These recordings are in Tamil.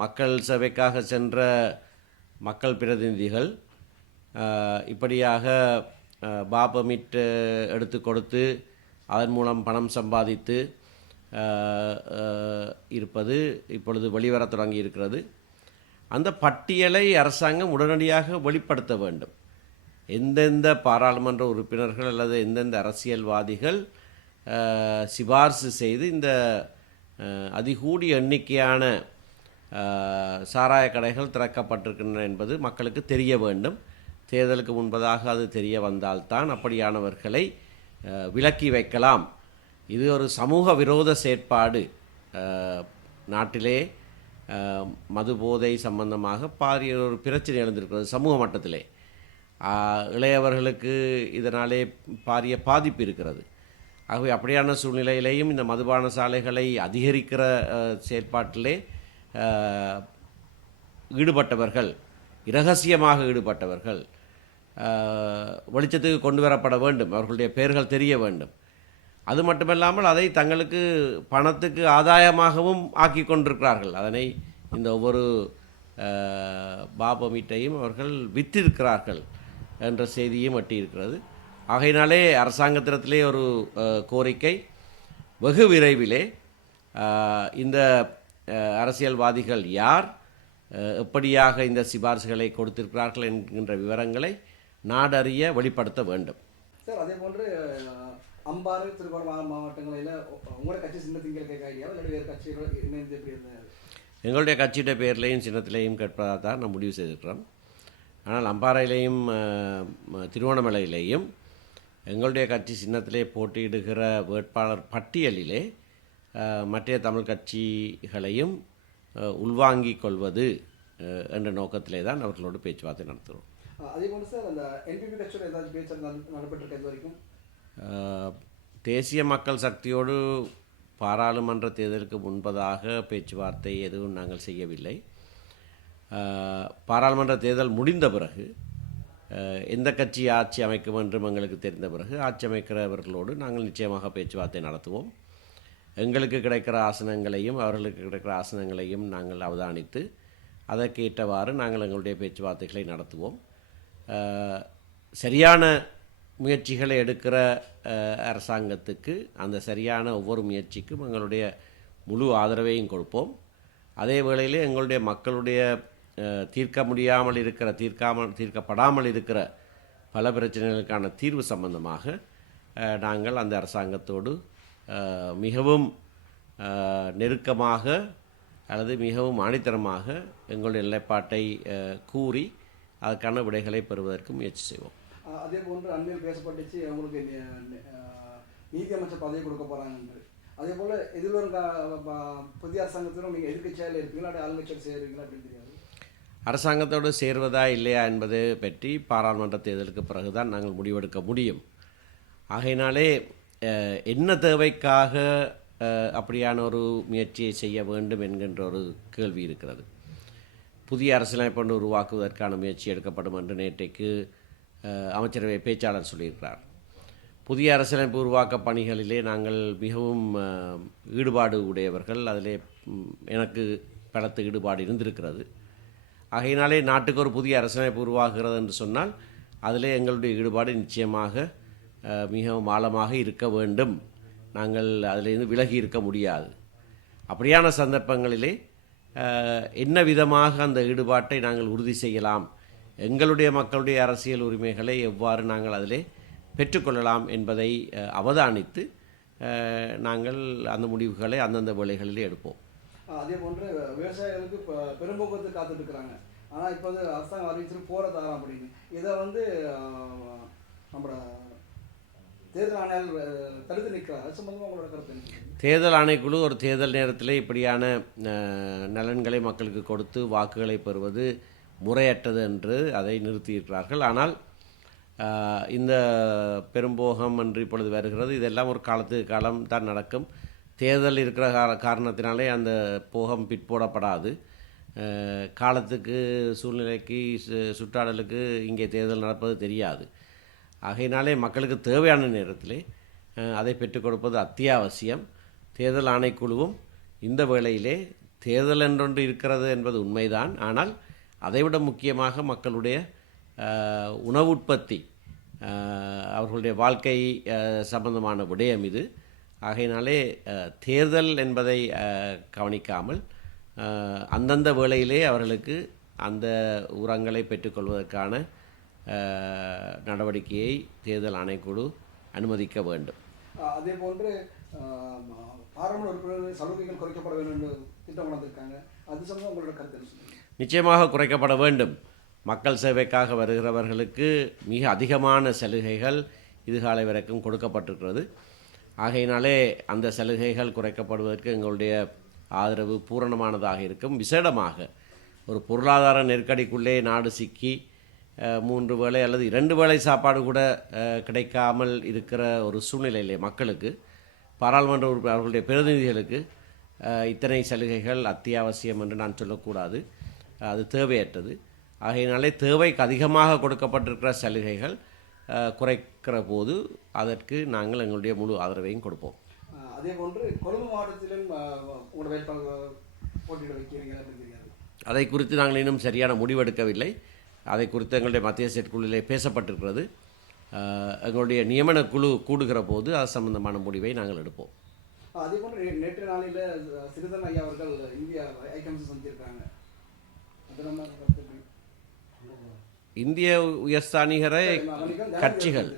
மக்கள் சபைக்காக சென்ற மக்கள் பிரதிநிதிகள் இப்படியாக பாபமிட்டு எடுத்து கொடுத்து அதன் மூலம் பணம் சம்பாதித்து இருப்பது இப்பொழுது வெளிவரத் தொடங்கி இருக்கிறது அந்த பட்டியலை அரசாங்கம் உடனடியாக வெளிப்படுத்த வேண்டும். எந்தெந்த பாராளுமன்ற உறுப்பினர்கள் அல்லது எந்தெந்த அரசியல்வாதிகள் சிபார்சு செய்து இந்த அதிகூடிய எண்ணிக்கையான சாராய கடைகள் திறக்கப்பட்டிருக்கின்றன என்பது மக்களுக்கு தெரிய வேண்டும். தேர்தலுக்கு முன்பதாக அது தெரிய வந்தால்தான் அப்படியானவர்களை விலக்கி வைக்கலாம். இது ஒரு சமூக விரோத செயற்பாடு. நாட்டிலே மது போதை சம்பந்தமாக பாரிய ஒரு பிரச்சனை எழுந்திருக்கிறது சமூக மட்டத்திலே. இளையவர்களுக்கு இதனாலே பாரிய பாதிப்பு இருக்கிறது. ஆகவே அப்படியான சூழ்நிலையிலேயும் இந்த மதுபான சாலைகளை அதிகரிக்கிற செயற்பாட்டிலே ஈடுபட்டவர்கள் இரகசியமாக ஈடுபட்டவர்கள் வெளிச்சத்துக்கு கொண்டு வரப்பட வேண்டும் அவர்களுடைய பெயர்கள் தெரிய வேண்டும். அது மட்டுமல்லாமல் அதை தங்களுக்கு பணத்துக்கு ஆதாயமாகவும் ஆக்கி கொண்டிருக்கிறார்கள். அதனை இந்த ஒவ்வொரு பாபமீட்டையும் அவர்கள் விற்றிருக்கிறார்கள் என்ற செய்தியும் எட்டியிருக்கிறது. ஆகையினாலே அரசாங்கத்திடத்திலே ஒரு கோரிக்கை வெகு விரைவிலே இந்த அரசியல்வாதிகள் யார்? எப்படியாக இந்த சிபாரிசுகளை கொடுத்திருக்கிறார்கள் என்கின்ற விவரங்களை நாடறிய வெளிப்படுத்த வேண்டும். சார் அதே போன்று அம்பாறு திருவாரூர் மாவட்டங்களில் உங்களோட கட்சி சின்னத்திங்கள் கேட்க ஐடியா இல்லை வேறு கட்சிகளோட இணைந்து எப்படி எங்களுடைய கட்சியுடைய பெயர்லையும் சின்னத்திலையும் கேட்பதாக தான் நான் முடிவு செய்திருக்கிறோம் ஆனால் அம்பாறையிலையும் திருவோணமலையிலேயும் எங்களுடைய கட்சி சின்னத்திலே போட்டியிடுகிற வேட்பாளர் பட்டியலிலே மற்ற தமிழ் கட்சிகளையும் உள்வாங்கிக் கொள்வது என்ற நோக்கத்திலே தான் அவர்களோடு பேச்சுவார்த்தை நடத்துகிறோம். அஹ், அதே போன்று சார் அந்த என்பிபி கட்சியோட ஏதாச்சும் பேச்சு நட- நடைபெற்றிருக்க இது வரைக்கும்? அஹ், தேசிய மக்கள் சக்தியோடு பாராளுமன்ற தேர்தலுக்கு முன்பதாக பேச்சுவார்த்தை எதுவும் நாங்கள் செய்யவில்லை. பாராளுமன்ற தேர்தல் முடிந்த பிறகு எந்த கட்சி ஆட்சி அமைக்கும் என்றும் எங்களுக்கு தெரிந்த பிறகு ஆட்சி அமைக்கிறவர்களோடு நாங்கள் நிச்சயமாக பேச்சுவார்த்தை நடத்துவோம். எங்களுக்கு கிடைக்கிற ஆசனங்களையும் அவர்களுக்கு கிடைக்கிற ஆசனங்களையும் நாங்கள் அவதானித்து அதற்கேற்றவாறு நாங்கள் எங்களுடைய பேச்சுவார்த்தைகளை நடத்துவோம். சரியான முயற்சிகளை எடுக்கிற அரசாங்கத்துக்கு அந்த சரியான ஒவ்வொரு முயற்சிக்கும் எங்களுடைய முழு ஆதரவையும் கொடுப்போம். அதே வேளையில் எங்களுடைய மக்களுடைய தீர்க்க முடியாமல் இருக்கிற தீர்க்காமல் தீர்க்கப்படாமல் இருக்கிற பல பிரச்சனைகளுக்கான தீர்வு சம்பந்தமாக நாங்கள் அந்த அரசாங்கத்தோடு மிகவும் நெருக்கமாக அல்லது மிகவும் ஆணித்தரமாக எங்களுடைய நிலைப்பாட்டை கூறி அதற்கான விடைகளை பெறுவதற்கு முயற்சி செய்வோம். அதே போன்று அண்மையில் பேசப்பட்டுச்சு அஹ், நீதி அமைச்சர் பதவி கொடுக்க போறாங்க என்று அதே போல எதிர்வரும் புதிய அரசாங்கத்திலும் நீங்கள் எதிர்க்கட்சியாக இருப்பீங்களா? அப்படி ஆளுங்கட்சியோடு சேருவீங்களா அப்படின்னு தெரியாது. அரசாங்கத்தோடு சேர்வதா இல்லையா என்பது பற்றி பாராளுமன்ற தேர்தலுக்கு பிறகுதான் நாங்கள் முடிவெடுக்க முடியும். ஆகையினாலே என்ன தேவைக்காக அப்படியான ஒரு முயற்சியை செய்ய வேண்டும் என்கின்ற ஒரு கேள்வி இருக்கிறது. புதிய அரசியலமைப்பு ஒன்று உருவாக்குவதற்கான முயற்சி எடுக்கப்படும் என்று நேற்றைக்கு அமைச்சரவை பேச்சாளர் சொல்லியிருக்கிறார். புதிய அரசியலமைப்பு உருவாக்க பணிகளிலே நாங்கள் மிகவும் ஈடுபாடு உடையவர்கள். அதிலே எனக்கு பலத்த ஈடுபாடு இருந்திருக்கிறது. ஆகையினாலே நாட்டுக்கு ஒரு புதிய அரசியலமைப்பு உருவாகிறது என்று சொன்னால் அதிலே எங்களுடைய ஈடுபாடு நிச்சயமாக மிகவும் ஆழமாக இருக்க வேண்டும். நாங்கள் அதிலிருந்து விலகி இருக்க முடியாது. அப்படியான சந்தர்ப்பங்களிலே என்ன விதமாக அந்த ஈடுபாட்டை நாங்கள் உறுதி செய்யலாம்? எங்களுடைய மக்களுடைய அரசியல் உரிமைகளை எவ்வாறு நாங்கள் அதிலே பெற்றுக்கொள்ளலாம் என்பதை அவதானித்து நாங்கள் அந்த முடிவுகளை அந்தந்த வேளைகளிலே எடுப்போம். அதே போன்று விவசாயிகளுக்கு இப்போ பெரும்போக்குவரத்து காத்துட்டு இருக்கிறாங்க ஆனால் இப்போ வந்து அரசாங்கம் அறிவிச்சிட்டு போகிற தரம் அப்படின்னு இதை வந்து நம்மளோட தேர்தல் ஆணையாளர் தடுத்து நிற்கிறார். அது சம்பந்தமாக உங்களோட கருத்து தேர்தல் ஆணைக்குழு ஒரு தேர்தல் நேரத்தில் இப்படியான நலன்களை மக்களுக்கு கொடுத்து வாக்குகளை பெறுவது முறையற்றது என்று அதை நிறுத்தியிருக்கிறார்கள். ஆனால் இந்த பெரும்போகம் என்று இப்பொழுது வருகிறது. இதெல்லாம் ஒரு காலத்துக்கு காலம் தான் நடக்கும். தேர்தல் இருக்கிற கார காரணத்தினாலே அந்த போகம் பிற்போடப்படாது. காலத்துக்கு சூழ்நிலைக்கு சு- சுற்றாடலுக்கு இங்கே தேர்தல் நடப்பது தெரியாது. ஆகையினாலே மக்களுக்கு தேவையான நேரத்திலே அதை பெற்றுக் கொடுப்பது அத்தியாவசியம். தேர்தல் ஆணைக்குழுவும் இந்த வேளையிலே தேர்தல் என்றொன்று இருக்கிறது என்பது உண்மைதான். ஆனால் அதைவிட முக்கியமாக மக்களுடைய உணவு உற்பத்தி அவர்களுடைய வாழ்க்கை சம்பந்தமான விடயம் இது. ஆகையினாலே தேர்தல் என்பதை கவனிக்காமல் அந்தந்த வேளையிலே அவர்களுக்கு அந்த உரங்களை பெற்றுக்கொள்வதற்கான நடவடிக்கையை தேர்தல் ஆணைக்குழு அனுமதிக்க வேண்டும். அதே போன்று ஆஹ் பாராளுமன்ற உறுப்பினர்கள் சலுகைகள் குறைக்கப்பட வேண்டும் என்று திட்டம் வளர்ந்திருக்காங்க அது சம்பந்தம் உங்களோட கருத்து என்ன சொல்லுங்க? நிச்சயமாக குறைக்கப்பட வேண்டும். மக்கள் சேவைக்காக வருகிறவர்களுக்கு மிக அதிகமான சலுகைகள் இதுகாலை வரைக்கும் கொடுக்கப்பட்டிருக்கிறது. ஆகையினாலே அந்த சலுகைகள் குறைக்கப்படுவதற்கு எங்களுடைய ஆதரவு பூரணமானதாக இருக்கும். விசேடமாக ஒரு பொருளாதார நெருக்கடிக்குள்ளே நாடு சிக்கி மூன்று வேளை அல்லது இரண்டு வேளை சாப்பாடு கூட கிடைக்காமல் இருக்கிற ஒரு சூழ்நிலையிலே மக்களுக்கு பாராளுமன்ற உறுப்பினர் அவர்களுடைய பிரதிநிதிகளுக்கு இத்தனை சலுகைகள் அத்தியாவசியம் என்று நான் சொல்லக்கூடாது. அது தேவையற்றது. ஆகையினாலே தேவைக்கு அதிகமாக கொடுக்கப்பட்டிருக்கிற சலுகைகள் குறைக்கிற போது அதற்கு நாங்கள் எங்களுடைய முழு ஆதரவையும் கொடுப்போம். அதே போன்று கொழும்பு மாவட்டத்திலும் ஆஹ் உங்களோட வேட்பாளர் போட்டியிட வைக்கிறீங்க அதை குறித்து நாங்கள் இன்னும் சரியான முடிவெடுக்கவில்லை. அதை குறித்து எங்களுடைய மத்திய செயற்குழுவிலே பேசப்பட்டிருக்கிறது. எங்களுடைய நியமன குழு கூடுகிற போது அது சம்பந்தமான முடிவை நாங்கள் எடுப்போம். அதே போன்று நேற்று நாளில் சிறிதன் ஐயா அவர்கள் இந்தியா ஐக்கம்ஸ்? இந்திய உயர்ஸ்தானிகரை கட்சிகள்.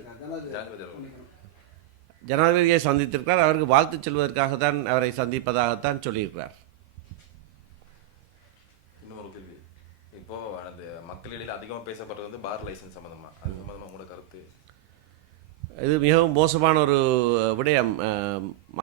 ஜனாதிபதியை சந்தித்திருக்கிறார். அவருக்கு வாழ்த்து சொல்வதற்காகத்தான் அவரை சந்திப்பதாகத்தான் சொல்லியிருக்கிறார். இப்போ மக்களிடையில் அதிகமாக பேசப்படுறது வந்து பார் லைசன்ஸ் சம்மந்தமா அது சம்மந்தமா உங்களோட கருத்து? இது மிகவும் மோசமான ஒரு விடயம்